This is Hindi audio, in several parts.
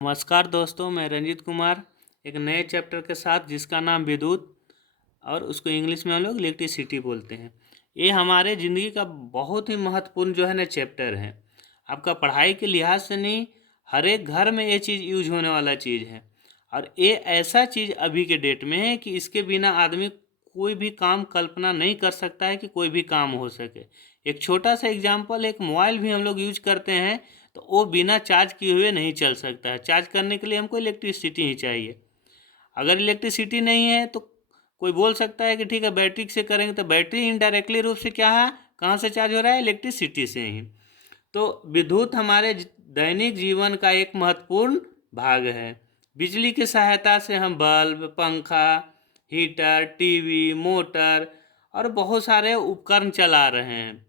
नमस्कार दोस्तों, मैं रंजीत कुमार एक नए चैप्टर के साथ जिसका नाम विद्युत और उसको इंग्लिश में हम लोग इलेक्ट्रिसिटी बोलते हैं। ये हमारे ज़िंदगी का बहुत ही महत्वपूर्ण जो है ना चैप्टर है। आपका पढ़ाई के लिहाज से नहीं, हर एक घर में ये चीज़ यूज होने वाला चीज़ है। और ये ऐसा चीज़ अभी के डेट में है कि इसके बिना आदमी कोई भी काम कल्पना नहीं कर सकता है कि कोई भी काम हो सके। एक छोटा सा एग्जाम्पल, एक मोबाइल भी हम लोग यूज करते हैं तो वो बिना चार्ज किए हुए नहीं चल सकता है। चार्ज करने के लिए हमको इलेक्ट्रिसिटी ही चाहिए। अगर इलेक्ट्रिसिटी नहीं है तो कोई बोल सकता है कि ठीक है बैटरी से करेंगे, तो बैटरी इनडायरेक्टली रूप से क्या है, कहाँ से चार्ज हो रहा है, इलेक्ट्रिसिटी से ही। तो विद्युत हमारे दैनिक जीवन का एक महत्वपूर्ण भाग है। बिजली की सहायता से हम बल्ब, पंखा, हीटर, टीवी, मोटर और बहुत सारे उपकरण चला रहे हैं।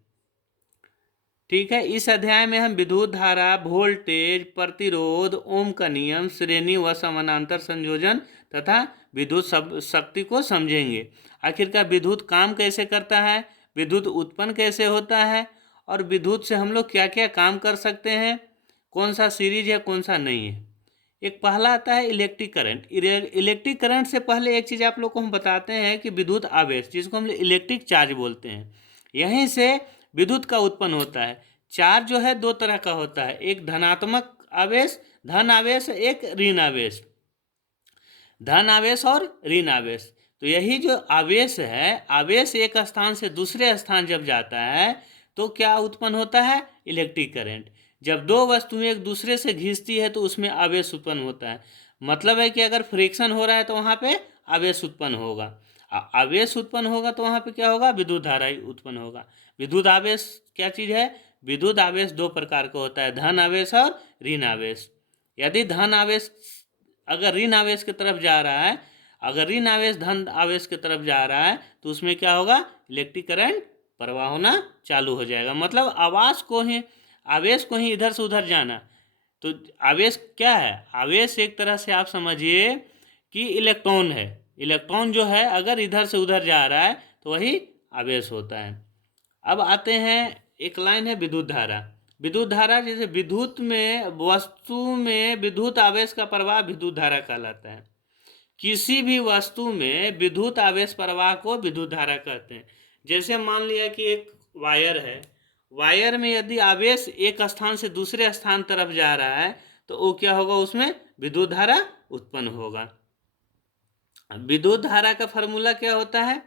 ठीक है, इस अध्याय में हम विद्युत धारा, वोल्टेज, प्रतिरोध, ओम का नियम, श्रेणी व समानांतर संयोजन तथा विद्युत शक्ति को समझेंगे। आखिरकार विद्युत काम कैसे करता है, विद्युत उत्पन्न कैसे होता है और विद्युत से हम लोग क्या क्या काम कर सकते हैं, कौन सा सीरीज है कौन सा नहीं है। एक पहला आता है इलेक्ट्रिक करंट। इलेक्ट्रिक करंट से पहले एक चीज़ आप लोग को हम बताते हैं कि विद्युत आवेश, जिसको हम इलेक्ट्रिक चार्ज बोलते हैं, यहीं से विद्युत का उत्पन्न होता है। चार्ज जो है दो तरह का होता है, एक धनात्मक आवेश, धन आवेश, एक ऋण आवेश। धन आवेश और ऋण आवेश। तो यही जो आवेश है, आवेश एक स्थान से दूसरे स्थान जब जाता है तो क्या उत्पन्न होता है, इलेक्ट्रिक करंट। जब दो वस्तुएं एक दूसरे से घिसती है तो उसमें आवेश उत्पन्न होता है। मतलब है कि अगर फ्रिक्शन हो रहा है तो वहाँ पे आवेश उत्पन्न होगा। आवेश उत्पन्न होगा तो वहाँ पे क्या होगा, विद्युत धारा उत्पन्न होगा। विद्युत आवेश क्या चीज़ है, विद्युत आवेश दो प्रकार का होता है, धन आवेश और ऋण आवेश। यदि धन आवेश अगर ऋण आवेश की तरफ जा रहा है, अगर ऋण आवेश धन आवेश की तरफ जा रहा है तो उसमें क्या होगा, इलेक्ट्रिक करंट प्रवाह होना चालू हो जाएगा। मतलब आवेश को ही इधर से उधर जाना। तो आवेश क्या है, आवेश एक तरह से आप समझिए कि इलेक्ट्रॉन है। इलेक्ट्रॉन जो है अगर इधर से उधर जा रहा है तो वही आवेश होता है। अब आते हैं, एक लाइन है विद्युत धारा। विद्युत धारा जैसे विद्युत में, वस्तु में विद्युत आवेश का प्रवाह विद्युत धारा कहलाता है। किसी भी वस्तु में विद्युत आवेश प्रवाह को विद्युत धारा कहते हैं। जैसे मान लिया कि एक वायर है, वायर में यदि आवेश एक स्थान से दूसरे स्थान तरफ जा रहा है तो वो क्या होगा, उसमें विद्युत धारा उत्पन्न होगा। विद्युत धारा का फॉर्मूला क्या होता है,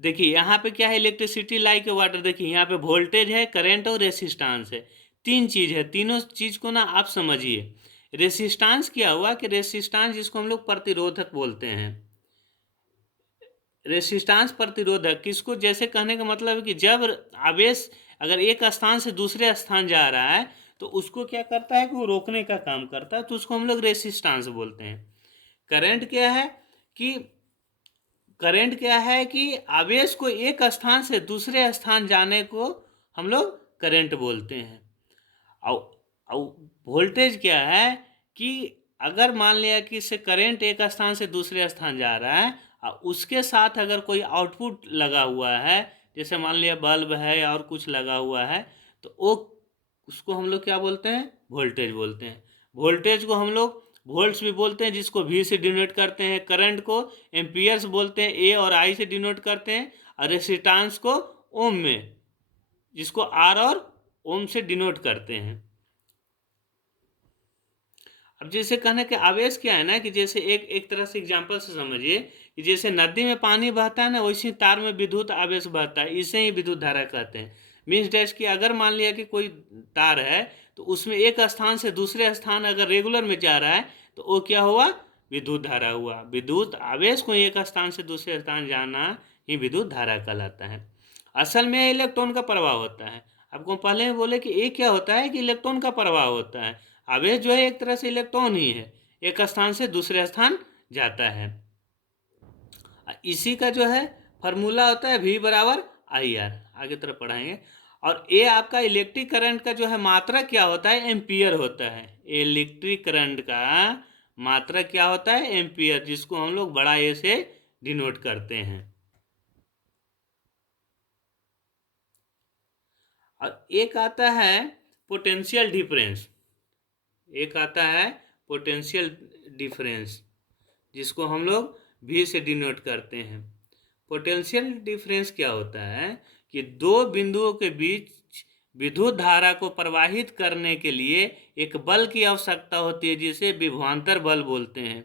देखिए यहाँ पे क्या है, इलेक्ट्रिसिटी लाइक वाटर। देखिए यहाँ पे वोल्टेज है, करंट और रेसिस्टेंस है, तीन चीज है। तीनों चीज को ना आप समझिए। रेसिस्टेंस क्या हुआ कि रेसिस्टेंस जिसको हम लोग प्रतिरोधक बोलते हैं। रेसिस्टेंस प्रतिरोधक किसको, जैसे कहने का मतलब है कि जब आवेश अगर एक स्थान से दूसरे स्थान जा रहा है तो उसको क्या करता है कि वो रोकने का काम करता है, तो उसको हम लोग रेसिस्टेंस बोलते हैं। करंट क्या है कि करंट क्या है कि आवेश को एक स्थान से दूसरे स्थान जाने को हम लोग करंट बोलते हैं। और वोल्टेज क्या है कि अगर मान लिया कि इससे करंट एक स्थान से दूसरे स्थान जा रहा है और उसके साथ अगर कोई आउटपुट लगा हुआ है, जैसे मान लिया बल्ब है और कुछ लगा हुआ है, तो वो उसको हम लोग क्या बोलते हैं, वोल्टेज बोलते हैं। वोल्टेज को हम लोग वोल्ट्स भी बोलते हैं, जिसको वी से डिनोट करते हैं। करंट को एम्पियर्स बोलते हैं, ए और आई से डिनोट करते हैं। और रेसिस्टेंस को ओम में, जिसको आर और ओम से डिनोट करते हैं। अब जैसे कहने के आवेश क्या है ना, कि जैसे एक तरह से एग्जांपल से समझिए कि जैसे नदी में पानी बहता है ना, वैसे तार में विद्युत आवेश बहता है, इसे ही विद्युत धारा कहते हैं। मीन्स डैश कि अगर मान लिया कि कोई तार है तो उसमें एक स्थान से दूसरे स्थान अगर रेगुलर में जा रहा है तो वो क्या हुआ, विद्युत धारा हुआ। विद्युत आवेश को एक स्थान से दूसरे स्थान जाना ही विद्युत धारा कहलाता है। असल में इलेक्ट्रॉन का प्रवाह होता है। आपको पहले बोले कि ये क्या होता है, कि इलेक्ट्रॉन का प्रवाह होता है। आवेश जो है एक तरह से इलेक्ट्रॉन ही है, एक स्थान से दूसरे स्थान जाता है। इसी का जो है फार्मूला होता है V बराबर आई आर, आगे तरफ पढ़ाएंगे। और ये आपका इलेक्ट्रिक करंट का जो है मात्रा क्या होता है, एम्पियर होता है। इलेक्ट्रिक करंट का मात्रा क्या होता है, एम्पियर, जिसको हम लोग बड़ा ए से डिनोट करते हैं। और एक आता है पोटेंशियल डिफरेंस। एक आता है पोटेंशियल डिफरेंस, जिसको हम लोग V से डिनोट करते हैं। पोटेंशियल डिफरेंस क्या होता है कि दो बिंदुओं के बीच विद्युत धारा को प्रवाहित करने के लिए एक बल की आवश्यकता होती है, जिसे विभवांतर बल बोलते हैं।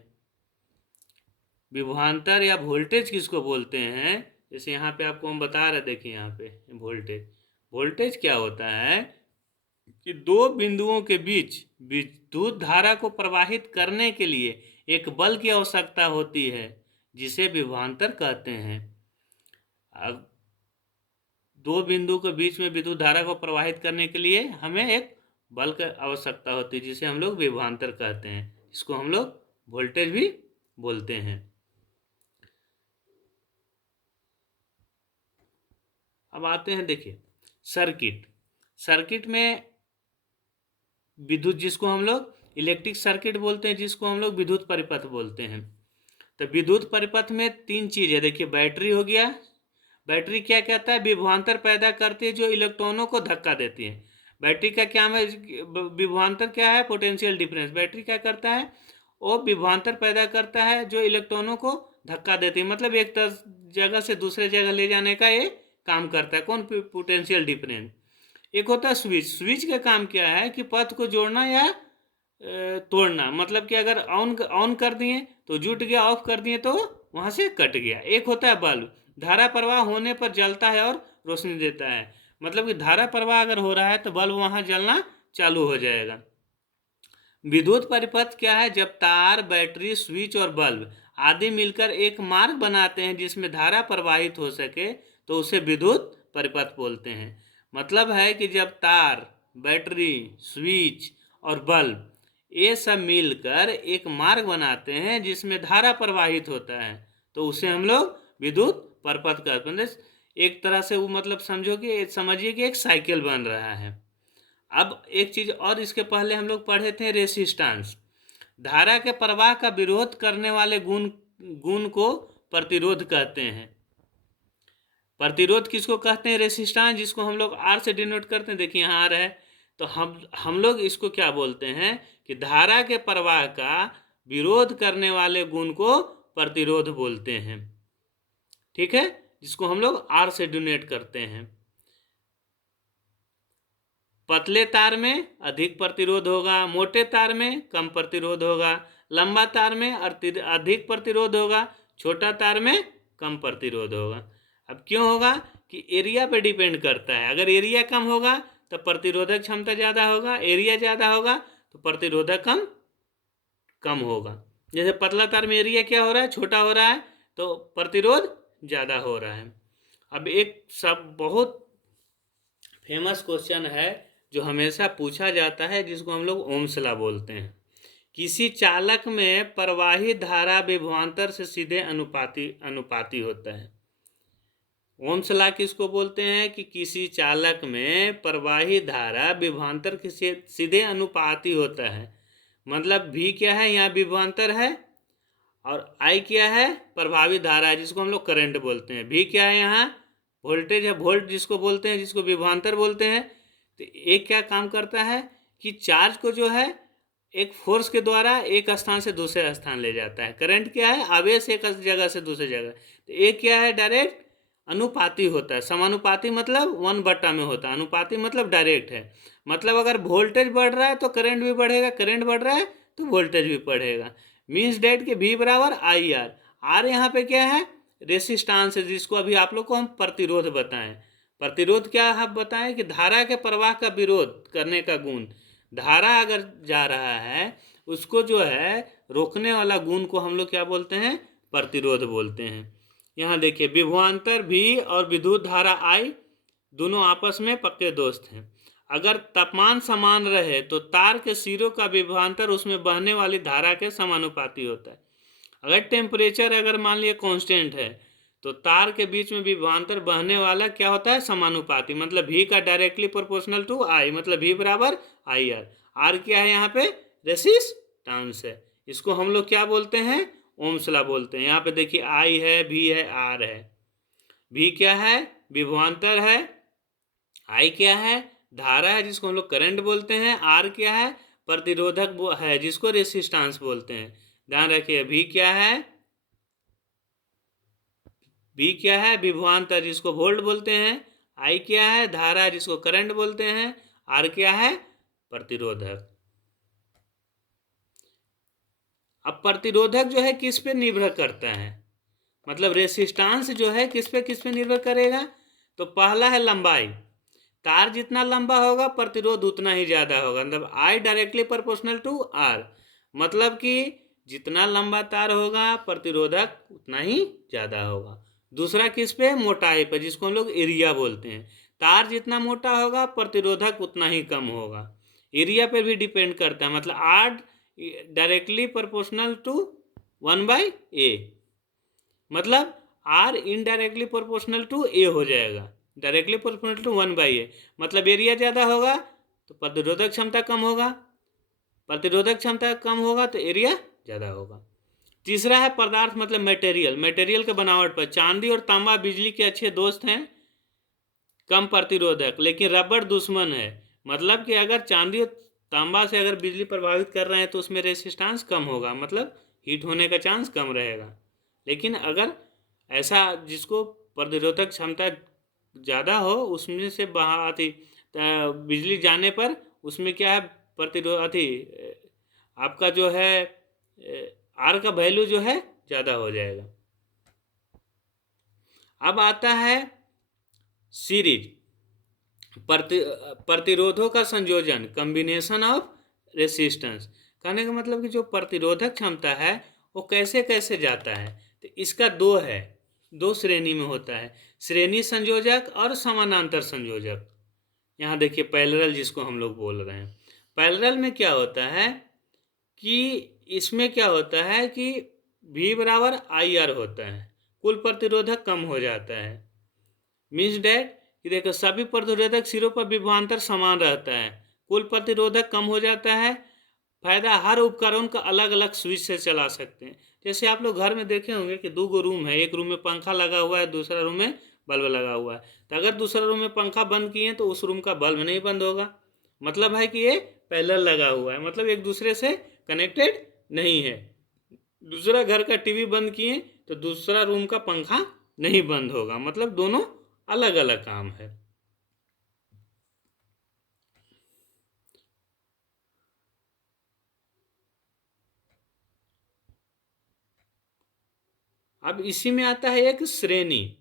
विभवांतर या वोल्टेज किसको बोलते हैं, जैसे यहाँ पे आपको हम बता रहे, देखिए यहाँ पे वोल्टेज क्या होता है कि दो बिंदुओं के बीच विद्युत धारा को प्रवाहित करने के लिए एक बल की आवश्यकता होती है, जिसे विभवांतर कहते हैं। अब दो बिंदु के बीच में विद्युत धारा को प्रवाहित करने के लिए हमें एक बल की आवश्यकता होती है, जिसे हम लोग विभवांतर कहते हैं। इसको हम लोग वोल्टेज भी बोलते हैं। अब आते हैं, देखिए सर्किट में विद्युत, जिसको हम लोग इलेक्ट्रिक सर्किट बोलते हैं, जिसको हम लोग विद्युत परिपथ बोलते हैं। तो विद्युत परिपथ में तीन चीज है। देखिए, बैटरी हो गया। बैटरी क्या कहता है, विभवांतर पैदा करती है जो इलेक्ट्रॉनों को धक्का देती है। बैटरी का क्या है, विभवांतर क्या है, पोटेंशियल डिफरेंस। बैटरी क्या करता है, वो विभवांतर पैदा करता है जो इलेक्ट्रॉनों को धक्का देती है, मतलब एक जगह से दूसरे जगह ले जाने का ये काम करता है। कौन, पोटेंशियल डिफरेंस। एक होता है स्विच का काम क्या है कि पथ को जोड़ना या तोड़ना, मतलब कि अगर ऑन कर दिए तो जुट गया, ऑफ कर दिए तो वहाँ से कट गया। एक होता है बल्ब, धारा प्रवाह होने पर जलता है और रोशनी देता है, मतलब कि धारा प्रवाह अगर हो रहा है तो बल्ब वहाँ जलना चालू हो जाएगा। विद्युत परिपथ क्या है, जब तार, बैटरी, स्विच और बल्ब आदि मिलकर एक मार्ग बनाते हैं जिसमें धारा प्रवाहित हो सके, तो उसे विद्युत परिपथ बोलते हैं। मतलब है कि जब तार, बैटरी, स्विच और बल्ब ये सब मिलकर एक मार्ग बनाते हैं जिसमें धारा प्रवाहित होता है, तो उसे हम लोग विद्युत परिपथ कहते हैं। एक तरह से वो, मतलब समझिए कि एक साइकिल बन रहा है। अब एक चीज और, इसके पहले हम लोग पढ़े थे रेसिस्टेंस। धारा के प्रवाह का विरोध करने वाले गुण को प्रतिरोध कहते हैं। प्रतिरोध किसको कहते हैं, रेसिस्टेंस, जिसको हम लोग R से डिनोट करते हैं। देखिए यहाँ R है, तो हम लोग इसको क्या बोलते हैं कि धारा के प्रवाह का विरोध करने वाले गुण को प्रतिरोध बोलते हैं। ठीक है, जिसको हम लोग R से डिनोट करते हैं। पतले तार में अधिक प्रतिरोध होगा, मोटे तार में कम प्रतिरोध होगा, लंबा तार में अधिक प्रतिरोध होगा, छोटा तार में कम प्रतिरोध होगा। अब क्यों होगा कि एरिया पे डिपेंड करता है। अगर एरिया कम होगा तो प्रतिरोधक क्षमता ज़्यादा होगा, एरिया ज़्यादा होगा तो प्रतिरोधक कम होगा। जैसे पतला तार में एरिया क्या हो रहा है, छोटा हो रहा है, तो प्रतिरोध ज़्यादा हो रहा है। अब एक सब बहुत फेमस क्वेश्चन है जो हमेशा पूछा जाता है, जिसको हम लोग ओम्स लॉ बोलते हैं। किसी चालक में प्रवाहित धारा विभवांतर से सीधे अनुपाती होता है। ओम्स लॉ किसको बोलते हैं कि किसी चालक में प्रवाहित धारा विभवांतर के सीधे अनुपाती होता है। मतलब V क्या है, यहाँ विभवांतर है, और I क्या है, प्रभावित धारा है, जिसको हम लोग करंट बोलते हैं। V क्या है, यहाँ वोल्टेज है, वोल्ट जिसको बोलते हैं, जिसको विभवांतर बोलते हैं। तो एक क्या काम करता है कि चार्ज को जो है एक फोर्स के द्वारा एक स्थान से दूसरे स्थान ले जाता है। करंट क्या है, आवेश एक जगह से दूसरी जगह। तो एक क्या है, डायरेक्ट अनुपाती होता है। समानुपाती मतलब 1/, में होता है। अनुपाती मतलब डायरेक्ट है, मतलब अगर वोल्टेज बढ़ रहा है तो करंट भी बढ़ेगा, करंट बढ़ रहा है तो वोल्टेज भी बढ़ेगा। मीन्स डेट के V बराबर IR। R यहाँ पे क्या है, रेसिस्टेंस है, जिसको अभी आप लोग को हम प्रतिरोध बताएं। प्रतिरोध क्या आप बताएं कि धारा के प्रवाह का विरोध करने का गुण। धारा अगर जा रहा है उसको जो है रोकने वाला गुण को हम लोग क्या बोलते हैं, प्रतिरोध बोलते हैं। यहाँ देखिए, विभवांतर V और विद्युत धारा I दोनों आपस में पक्के दोस्त हैं। अगर तापमान समान रहे तो तार के सिरों का विभवांतर उसमें बहने वाली धारा के समानुपाती होता है। अगर टेम्परेचर अगर मान लिया कांस्टेंट है तो तार के बीच में विभवांतर बहने वाला क्या होता है, समानुपाती, मतलब V का डायरेक्टली प्रोपोर्शनल टू I, मतलब V बराबर IR। R क्या है, यहाँ पे रेसिस्टेंस है, इसको हम लोग क्या बोलते हैं, ओम्स लॉ बोलते हैं। यहाँ पे देखिए I है, V है, R है। V क्या है, विभवांतर है, I क्या है, धारा है जिसको हम लोग करंट बोलते हैं, R क्या है, प्रतिरोधक वो है जिसको रेसिस्टेंस बोलते हैं। ध्यान रखिए, V क्या है? V क्या है? विभवांतर जिसको वोल्ट बोलते हैं। I क्या है? धारा जिसको करंट बोलते हैं। R क्या है? प्रतिरोधक। अब प्रतिरोधक जो है किस पे निर्भर करता है, मतलब रेसिस्टेंस जो है किस पे निर्भर करेगा? तो पहला है लंबाई। तार जितना लंबा होगा प्रतिरोध उतना ही ज़्यादा होगा, मतलब I directly proportional to R, मतलब कि जितना लंबा तार होगा प्रतिरोधक उतना ही ज़्यादा होगा। दूसरा किस पे? मोटाई पर, जिसको हम लोग एरिया बोलते हैं। तार जितना मोटा होगा प्रतिरोधक उतना ही कम होगा। एरिया पे भी डिपेंड करता है, मतलब R directly proportional to 1/A, मतलब R indirectly proportional to A हो जाएगा। डायरेक्टली प्रोपोर्शनल टू 1/A, मतलब एरिया ज़्यादा होगा तो प्रतिरोधक क्षमता कम होगा, प्रतिरोधक क्षमता कम होगा तो एरिया ज़्यादा होगा। तीसरा है पदार्थ, मतलब मटेरियल। मटेरियल के बनावट पर, चांदी और तांबा बिजली के अच्छे दोस्त हैं, कम प्रतिरोधक, लेकिन रबड़ दुश्मन है। मतलब कि अगर चांदी और तांबा से अगर बिजली प्रभावित कर रहे हैं तो उसमें रेसिस्टेंस कम होगा, मतलब हीट होने का चांस कम रहेगा। लेकिन अगर ऐसा जिसको प्रतिरोधक क्षमता ज़्यादा हो उसमें से बिजली जाने पर उसमें क्या है, प्रतिरोध आपका जो है आर का वैल्यू जो है ज़्यादा हो जाएगा। अब आता है सीरीज, प्रतिरोधों का संयोजन, कॉम्बिनेशन ऑफ रेसिस्टेंस। कहने का मतलब कि जो प्रतिरोधक क्षमता है वो कैसे कैसे जाता है, तो इसका दो श्रेणी में होता है, श्रेणी संयोजक और समानांतर संयोजक। यहाँ देखिए पैरेलल जिसको हम लोग बोल रहे हैं। पैरेलल में क्या होता है कि इसमें क्या होता है कि V बराबर IR होता है, कुल प्रतिरोधक कम हो जाता है। मीन्स डैट कि देखो सभी प्रतिरोधक सिरों पर विभवांतर समान रहता है, कुल प्रतिरोधक कम हो जाता है। फायदा, हर उपकरण का अलग अलग स्विच से चला सकते हैं। जैसे आप लोग घर में देखे होंगे कि 2 रूम है, एक रूम में पंखा लगा हुआ है, दूसरा रूम में बल्ब लगा हुआ है। तो अगर दूसरा रूम में पंखा बंद किए तो उस रूम का बल्ब नहीं बंद होगा, मतलब है कि ये पैरेलल लगा हुआ है, मतलब एक दूसरे से कनेक्टेड नहीं है। दूसरा घर का टीवी बंद किए तो दूसरा रूम का पंखा नहीं बंद होगा, मतलब दोनों अलग अलग काम है। अब इसी में आता है एक श्रेणी,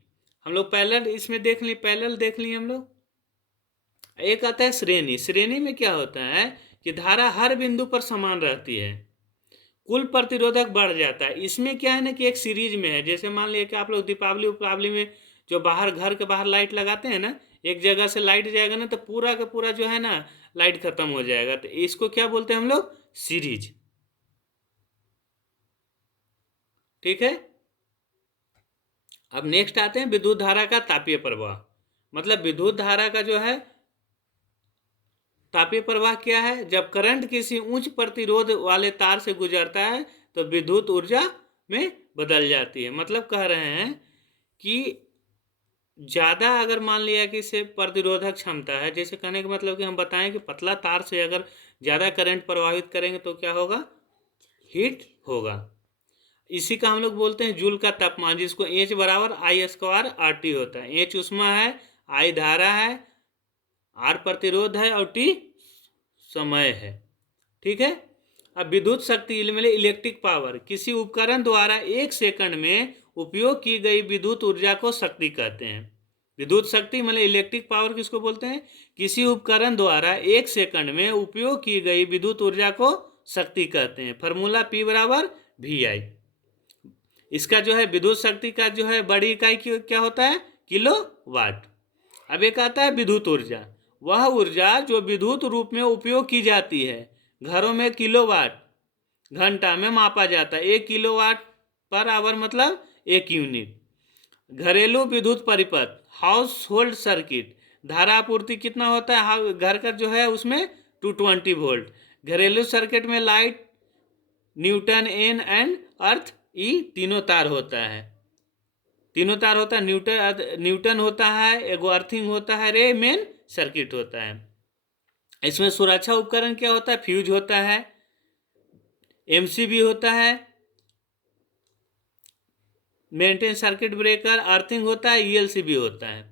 हम लोग पैरेलल इसमें देख ली, पैरेलल देख ली हम लोग। एक आता है श्रेणी। श्रेणी में क्या होता है कि धारा हर बिंदु पर समान रहती है, कुल प्रतिरोधक बढ़ जाता है। इसमें क्या है ना कि एक सीरीज में है, जैसे मान लिया कि आप लोग दीपावली में जो बाहर घर के बाहर लाइट लगाते हैं ना, एक जगह से लाइट जाएगा ना तो पूरा का पूरा जो है ना लाइट खत्म हो जाएगा, तो इसको क्या बोलते हैं हम लोग? सीरीज। ठीक है। अब नेक्स्ट आते हैं विद्युत धारा का तापीय प्रवाह, मतलब विद्युत धारा का जो है तापीय प्रवाह क्या है, जब करंट किसी उच्च प्रतिरोध वाले तार से गुजरता है तो विद्युत ऊर्जा में बदल जाती है। मतलब कह रहे हैं कि ज़्यादा अगर मान लिया कि इससे प्रतिरोधक क्षमता है, जैसे कहने का मतलब कि हम बताएं कि पतला तार से अगर ज़्यादा करंट प्रभावित करेंगे तो क्या होगा? हीट होगा। इसी का हम लोग बोलते हैं जूल का तापमान, जिसको H बराबर I² RT होता है। H उष्मा है, I धारा है, R प्रतिरोध है और T समय है। ठीक है। अब विद्युत शक्ति इलेक्ट्रिक पावर, किसी उपकरण द्वारा 1 सेकंड में उपयोग की गई विद्युत ऊर्जा को शक्ति कहते हैं। विद्युत शक्ति मतलब इलेक्ट्रिक पावर किसको बोलते हैं? किसी उपकरण द्वारा 1 सेकंड में उपयोग की गई विद्युत ऊर्जा को शक्ति कहते हैं। फार्मूला P बराबर VI। इसका जो है विद्युत शक्ति का जो है बड़ी इकाई क्या होता है? Kilowatt. अब एक आता है विद्युत ऊर्जा, वह ऊर्जा जो विद्युत रूप में उपयोग की जाती है। घरों में किलोवाट घंटा में मापा जाता है, 1 किलोवाट पर आवर मतलब 1 यूनिट। घरेलू विद्युत परिपथ, हाउस होल्ड सर्किट, धारा आपूर्ति कितना होता है घर का जो है उसमें 220 वोल्ट। घरेलू सर्किट में light, neutral N and earth E तीनों तार होता है, न्यूटन होता है, एगो अर्थिंग होता है, रे मेन सर्किट होता है। इसमें सुरक्षा उपकरण क्या होता है? फ्यूज होता है, एमसीबी होता है, मेंटेन सर्किट ब्रेकर, अर्थिंग होता है, ईएलसीबी होता है।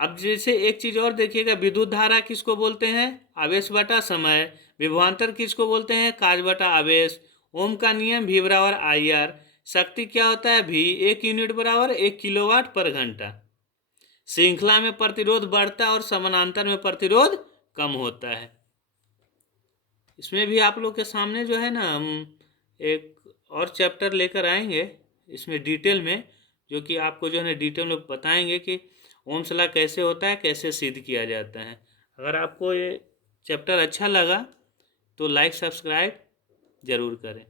अब जैसे एक चीज़ और देखिएगा, विद्युत धारा किसको बोलते हैं? आवेश बटा समय। विभवांतर किसको बोलते हैं? काज बटा आवेश। ओम का नियम V बराबर IR। शक्ति क्या होता है? V 1 यूनिट बराबर 1 किलोवाट पर घंटा। श्रृंखला में प्रतिरोध बढ़ता है और समानांतर में प्रतिरोध कम होता है। इसमें भी आप लोग के सामने जो है ना, हम एक और चैप्टर लेकर आएंगे इसमें डिटेल में, जो कि आपको जो है ना डिटेल में बताएंगे कि ओम्स लॉ कैसे होता है, कैसे सिद्ध किया जाता है। अगर आपको ये चैप्टर अच्छा लगा तो लाइक सब्सक्राइब ज़रूर करें।